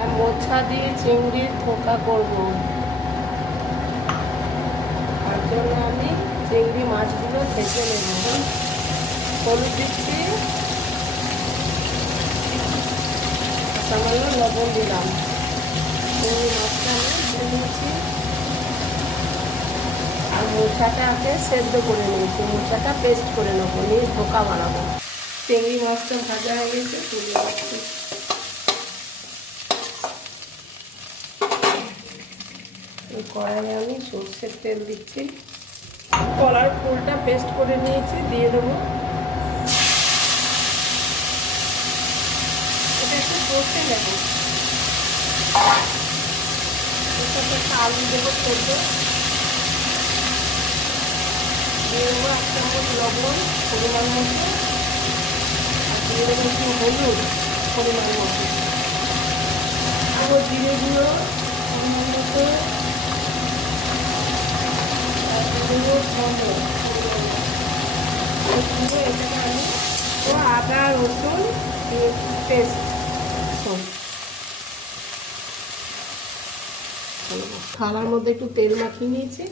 আর মোছা দিয়ে চিংড়ির ধোকা করব। তার জন্য আমি চিংড়ি মাছগুলো ভেজে নেব। হলুদ দিচ্ছি। সামান্য লবণ দিলাম। চিংড়ি মাছটা আমি ভেজে নিয়েছি আর সেদ্ধ করে নিয়েছি। মোচাটা পেস্ট করে নেব, নিয়ে ধোকা বানাবো। চিংড়ি মাছটা ভাজা হয়ে গেছে, তুলে রাখছি এই কড়াইয়ে আমি সর্ষের তেল দিচ্ছি। কলার ফুলটা পেস্ট করে নিয়েছি, দিয়ে দেবো। এটা একটু কষে নেব। আলু দেবো সেদ্ধ। দিয়ে দেবো এক চামচ লবণ, পরিমাণ মতো। আর দিয়ে দেবো একটু হলুদ, পরিমাণ মতো। জিরে গুঁড়ো পরিমাণ মতো আর দিয়ে দেবো টমেটো পুরো আদা রসুন পেস্ট থালার মধ্যে একটু তেল মাখিয়ে নিয়েছি।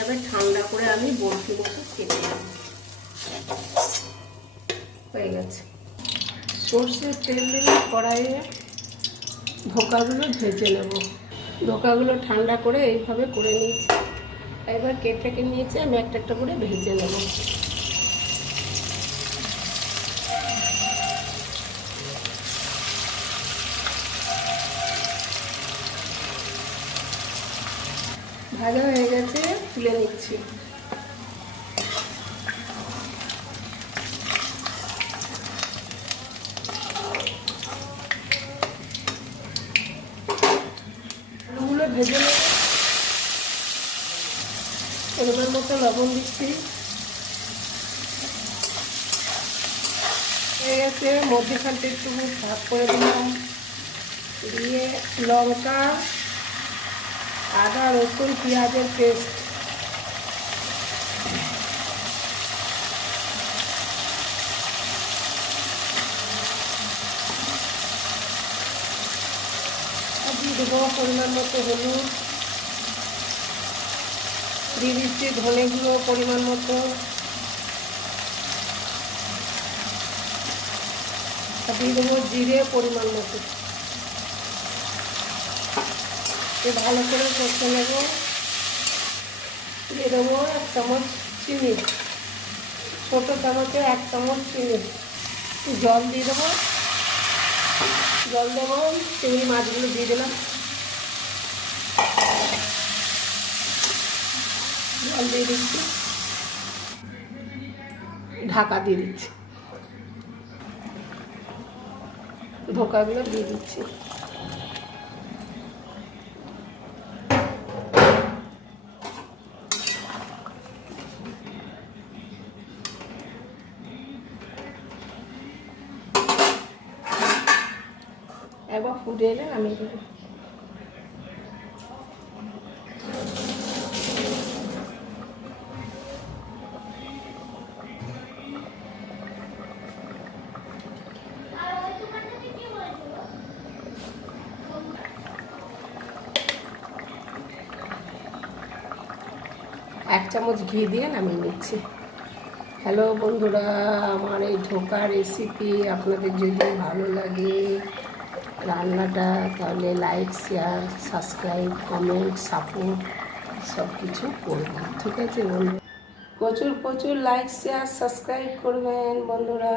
এবার ঠান্ডা করে আমি বরফি খেতে নেব হয়ে গেছে। সর্ষের তেল দিলে কড়াইয়ে ধোকাগুলো ভেজে নেব। ধোকাগুলো ঠান্ডা করে এইভাবে করে নিয়েছি। এবার কেটে নিয়েছি, আমি একটা একটা করে ভেজে নেব। ভাজা হয়ে গেছে, তুলে নিচ্ছি। ভেজে নেব। মতো লবণ দিচ্ছি। হয়ে গেছে, মধ্যেখানটা একটু ভাগ করে দিলাম। দিয়ে লঙ্কা, আদা, রসুন, পেঁয়াজের পেস্ট দিয়ে দেবো পরিমাণ মতো হলুদ, দিয়ে দিচ্ছি ধনে গুঁড়ো পরিমাণ মতো। দিয়ে দেবো জিরে পরিমাণ মতো। ভালো করে কষে নেব। দিয়ে দেবো এক চামচ চিনি। ছোটো চামচে এক চামচ চিনি। জল দিয়ে দেবো। জল দেবো, চিংড়ি মাছগুলো দিয়ে দিলাম। জল দিয়ে দিচ্ছি। ঢাকা দিয়ে দিচ্ছি। ধোকাগুলো দিয়ে দিচ্ছি। একবার ফুটে এলে আমি দেবো এক চামচ ঘি দিয়ে নামিয়ে নিচ্ছি। হ্যালো বন্ধুরা, আমার এই ধোকা রেসিপি আপনাদের যদি ভালো লাগে রান্নাটা, তাহলে like share subscribe comment support সব কিছু করবেন, ঠিক আছে বন্ধু? প্রচুর প্রচুর লাইক শেয়ার সাবস্ক্রাইব করবেন বন্ধুরা।